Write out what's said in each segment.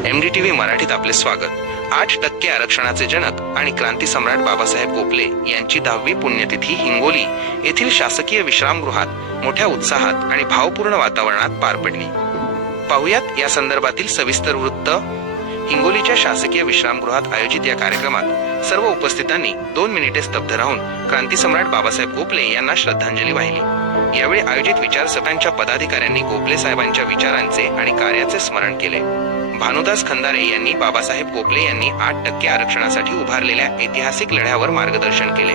MDTV मराठीत आपले स्वागत। 8% आरक्षणाचे जनक आणि क्रांती सम्राट बाबासाहेब गोखले यांची 10वी पुण्यतिथी हिंगोली येथील शासकीय विश्रामगृहात मोठ्या उत्साहात आणि भावपूर्ण वातावरणात पार पडली। पाहुयात या संदर्भातील सविस्तर वृत्त। हिंगोलीच्या शासकीय विश्रामगृहात आयोजित या कार्यक्रमात सर्व उपस्थितांनी 2 मिनिटे स्तब्ध राहून क्रांती सम्राट बाबासाहेब गोखले यांना श्रद्धांजली वाहिली। यावेळी आयोजित विचारसभांच्या पदाधिकाऱ्यांनी गोखले साहेबांच्या विचारांचे आणि कार्याचे स्मरण केले। भानुदास खंदारे यांनी बाबासाहेब गोखले यांनी 8% आरक्षणासाठी उभारलेल्या ऐतिहासिक लढ्यावर मार्गदर्शन केले,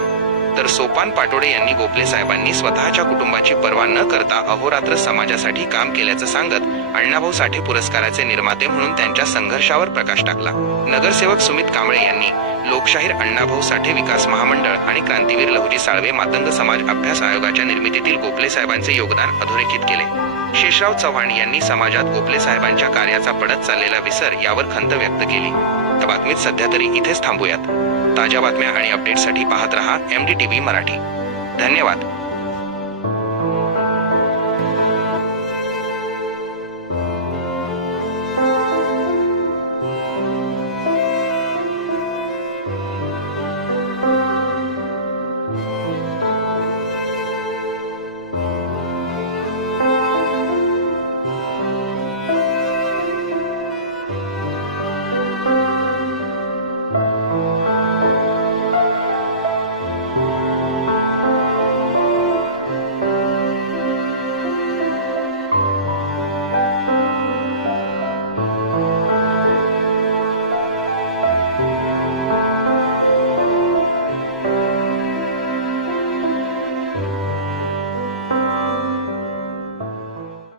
तर सोपान पाटोडे यांनी गोखले साहेबांनी स्वतःच्या कुटुंबाची पर्वा न करता अहोरात्र समाजासाठी काम केल्याचं सांगत अण्णाभाऊ साठे पुरस्काराचे निर्माते म्हणून त्यांच्या संघर्षावर प्रकाश टाकला। नगरसेवक सुमित कांबळे यांनी लोकशाहीर अण्णाभाऊ साठे विकास महामंडळ आणि क्रांतीवीर लहुजी साळवे मातंग समाज अभ्यास आयोगाच्या निर्मितीतील गोखले साहेबांचे योगदान अधोरेखित केले। शेषराव चव्हाण यांनी समाजात गोखले साहेबांच्या कार्याचा पडत चाललेला विसर यावर खंत व्यक्त केली। या बातमीत सध्या तरी इथेच थांबूयात। ताज्या बातम्या आणि अपडेटसाठी पाहत रहा MDTV मराठी। धन्यवाद।